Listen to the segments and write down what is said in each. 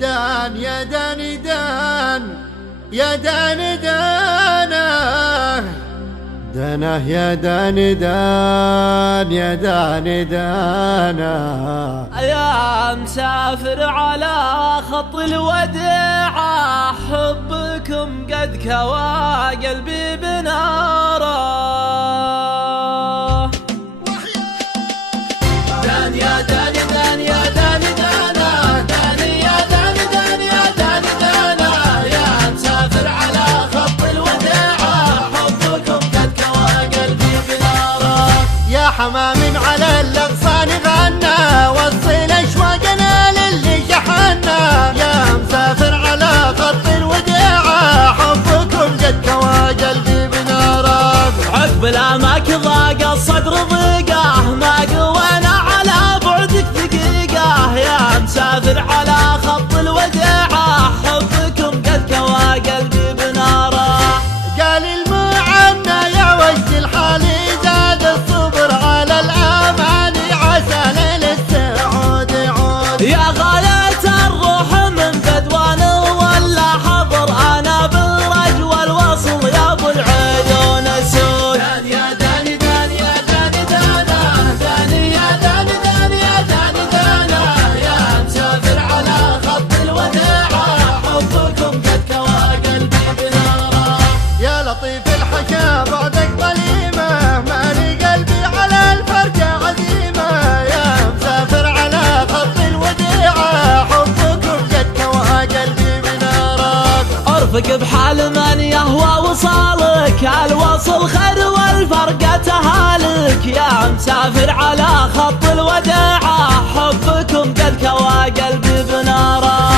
دان يا داني دان يا داني دانه دانه يا داني دان يا داني دانه يا مسافر على خط الوداع حبكم قد كوى قلبي بناره دان يا داني دان يا داني دانا داني يا داني دان يا داني دانا يا مسافر على خط الوداع حبكم قد كوى قلبي بناره يا حمام على الأغصان غنى وصل أشواقنا للي شحنا يا مسافر على خط الوداع حبكم قد كوى قلبي بناره عقب الأماك ضاق الصدر ضيقه ما قوينا على بعدك دقيقه يا مسافر على خط الوداع حبكم قد كوى قلبي بناره قال المعنى يا وجد الحال زاد الصبر على الأماني عسى ليل السعود يعود يا غاية الروح من بدوان ولا حضر أنا بالرج والوصل يا أبو العيون السود دان يا داني دان يا داني دانا داني يا داني دان يا داني دانا يا مسافر على خط الوداع حبكم قد كوى قلبي بناره يا لطيف الحكا بعدك ظليمة مالي قلبي على الفرقة عزيمة يا مسافر على خط الوديعة حبكم قد كوى قلبي بنارك ارفق بحال من يهوى وصالك الوصل خير والفرقة تهالك يا مسافر على خط الوداع حبكم قد كوى قلبي بناره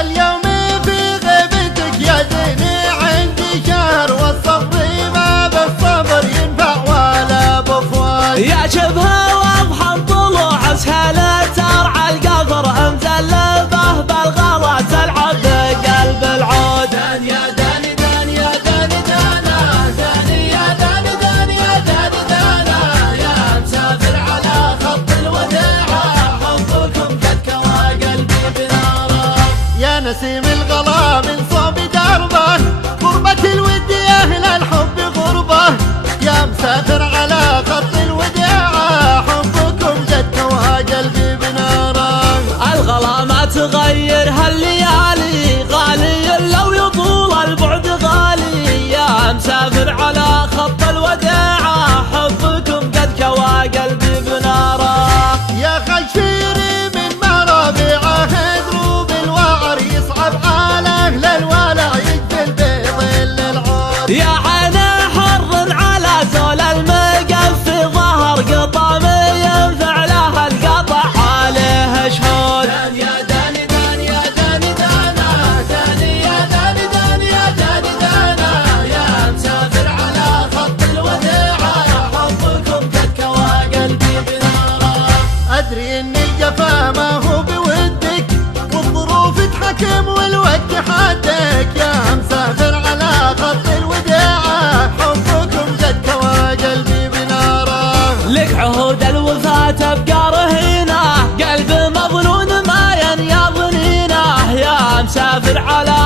اليوم في غيبتك يا زيني عندي شهر والصبر ما بالصبر ينفع ولا بفوات يا شبه واضحا طلوع سهلة ترعى القفر مزلبه بالغلا تلعب بقلب العود دان يا داني دان يا داني دانا داني يا داني دان يا داني دانا يا مسافر على خط الوداع حبكم قد كوى قلبي بناره يا نسيم الغلا من صوب دربه غربة الود يا أهل الحب غربة يا مسافر على خط الوداع حبكم قد كوى قلبي بناره الغلا ما تغير هالليالي غالي لو يطول البعد غالي يا مسافر على خط الوداع حبكم قد كوى قلبي بناره يا خشيري من مرابعه دروب الوعر يصعب على أهل الولع يجبل بظل العود يا عين حر على زول المقف ظهر قطام ينفع له القطع عليه شهود دان يا داني دان يا داني دانا داني يا داني دان يا داني دانا يا مسافر على خط الوداع حبكم قد كوى قلبي بناره أدري إن الجفا ما هو بودك والظروف تحكم والوقت حدك يا مسافر على خط الوداع حبكم قد كوى قلبي بناره لك عهود الوفاة تبقى رهينه قلب مظنون ما ينيا ظنينه يا مسافر على